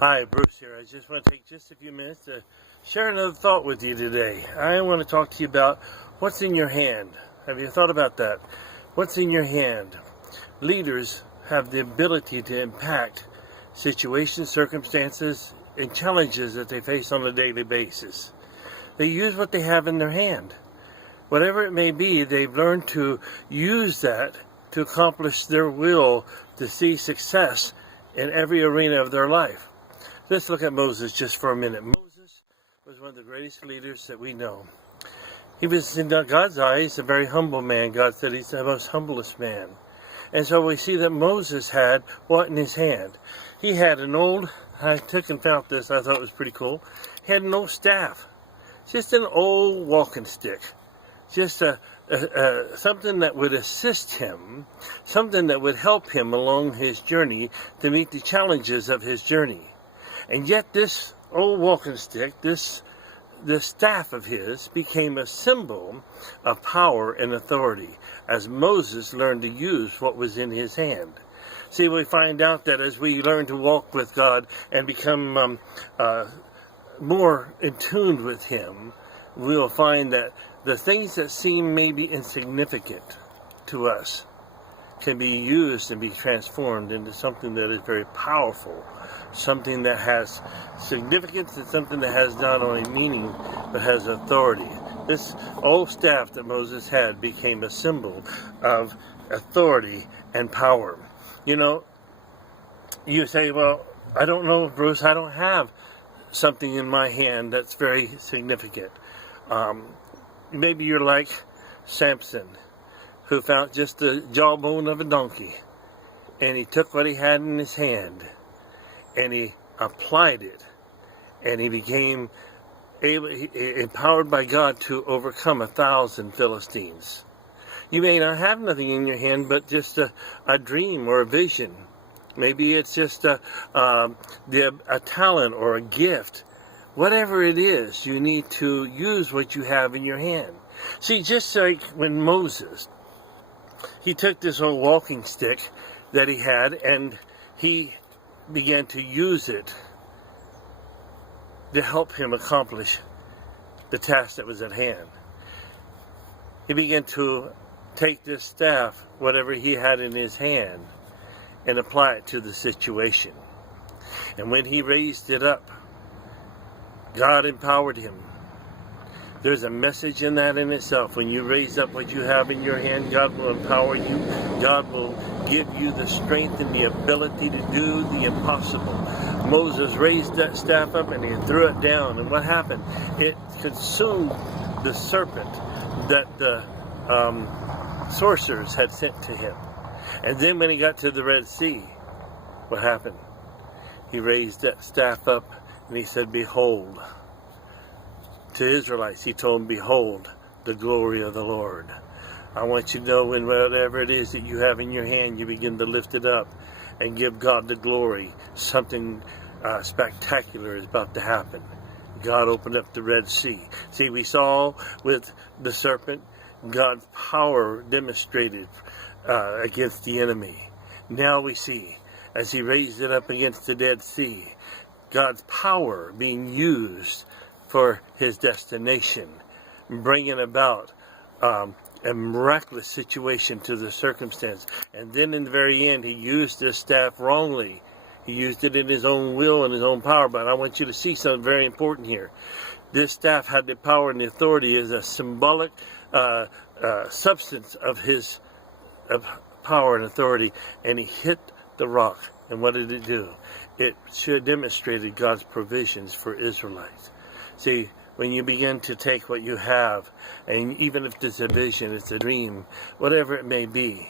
Hi, Bruce here. I just want to take just a few minutes to share another thought with you today. I want to talk to you about what's in your hand. Have you thought about that? What's in your hand? Leaders have the ability to impact situations, circumstances, and challenges that they face on a daily basis. They use what they have in their hand. Whatever it may be, they've learned to use that to accomplish their will to see success in every arena of their life. Let's look at Moses just for a minute. Moses was one of the greatest leaders that we know. He was, in God's eyes, a very humble man. God said he's the most humblest man. And so we see that Moses had what in his hand? He had an old, I took and found this, I thought it was pretty cool. He had an old staff. Just an old walking stick. Just something that would assist him, something that would help him along his journey to meet the challenges of his journey. And yet this old walking stick, this staff of his, became a symbol of power and authority as Moses learned to use what was in his hand. See, we find out that as we learn to walk with God and become more in tune with Him, we'll find that the things that seem maybe insignificant to us can be used and be transformed into something that is very powerful, something that has significance, and something that has not only meaning but has authority. This old staff that Moses had became a symbol of authority and power. You know, you say, well, I don't know, Bruce, I don't have something in my hand that's very significant. Maybe you're like Samson, who found just the jawbone of a donkey, and he took what he had in his hand and he applied it, and he became empowered by God to overcome 1,000 Philistines. You may not have nothing in your hand but just a dream or a vision. Maybe it's just a talent or a gift. Whatever it is, you need to use what you have in your hand. See, just like when Moses, he took this old walking stick that he had and he began to use it to help him accomplish the task that was at hand. He began to take this staff, whatever he had in his hand, and apply it to the situation. And when he raised it up, God empowered him. There's a message in that in itself. When you raise up what you have in your hand, God will empower you. God will give you the strength and the ability to do the impossible. Moses raised that staff up and he threw it down. And what happened? It consumed the serpent that the sorcerers had sent to him. And then when he got to the Red Sea, what happened? He raised that staff up and he said, behold. To Israelites, he told them, behold, the glory of the Lord. I want you to know when whatever it is that you have in your hand, you begin to lift it up and give God the glory. Something spectacular is about to happen. God opened up the Red Sea. See, we saw with the serpent, God's power demonstrated against the enemy. Now we see, as he raised it up against the Dead Sea, God's power being used for his destination, bringing about a miraculous situation to the circumstance. And then in the very end, he used this staff wrongly. He used it in his own will and his own power. But I want you to see something very important here. This staff had the power and the authority as a symbolic substance of his power and authority. And he hit the rock. And what did it do? It should demonstrated God's provisions for Israelites. See, when you begin to take what you have, and even if it's a vision, it's a dream, whatever it may be,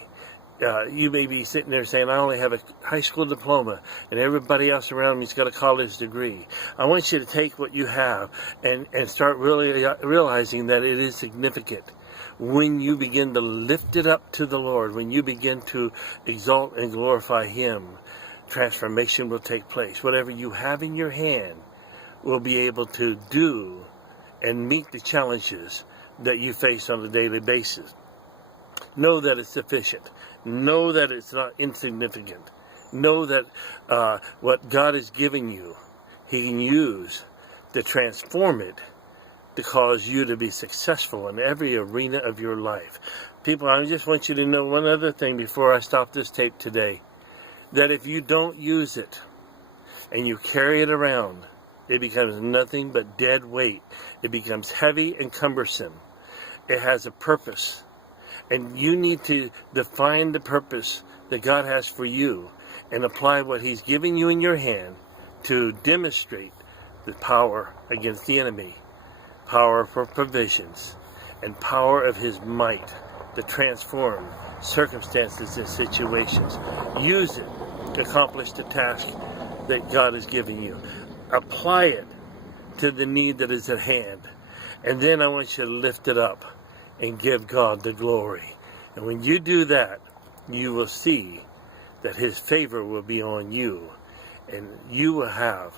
you may be sitting there saying, I only have a high school diploma, and everybody else around me's got a college degree. I want you to take what you have and start really realizing that it is significant. When you begin to lift it up to the Lord, when you begin to exalt and glorify Him, transformation will take place. Whatever you have in your hand will be able to do and meet the challenges that you face on a daily basis. Know that it's sufficient. Know that it's not insignificant. Know that what God has given you, He can use to transform it to cause you to be successful in every arena of your life. People, I just want you to know one other thing before I stop this tape today. That if you don't use it and you carry it around, it becomes nothing but dead weight. It becomes heavy and cumbersome. It has a purpose. And you need to define the purpose that God has for you and apply what He's giving you in your hand to demonstrate the power against the enemy, power for provisions, and power of His might to transform circumstances and situations. Use it to accomplish the task that God has given you. Apply it to the need that is at hand. And then I want you to lift it up and give God the glory. And when you do that, you will see that His favor will be on you. And you will have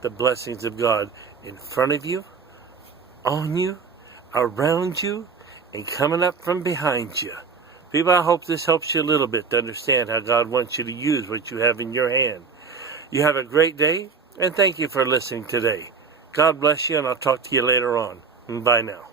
the blessings of God in front of you, on you, around you, and coming up from behind you. People, I hope this helps you a little bit to understand how God wants you to use what you have in your hand. You have a great day, and thank you for listening today. God bless you, and I'll talk to you later on. Bye now.